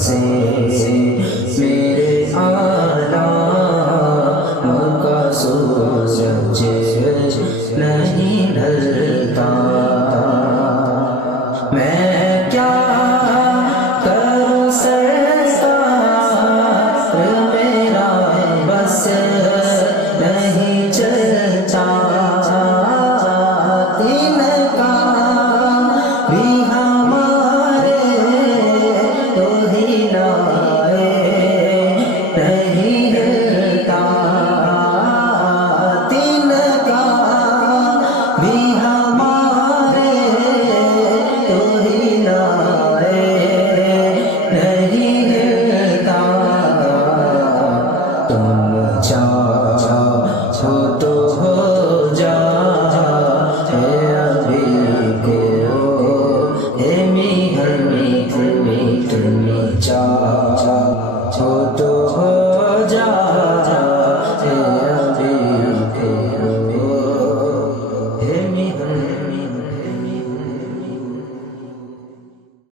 سے میرے آلہ کا سورج نہیں ڈھلتا میں کیا کروں سرکار میرا بس نہیں چلتا دن کا بھی ہمارے تو ہی لائے نہیں ہلتا دن کا بھی ہمارے تو ہی لائے نہیں ہلتا تم چاہو تو ہو جا ابھی کو میاں تم چاہو تو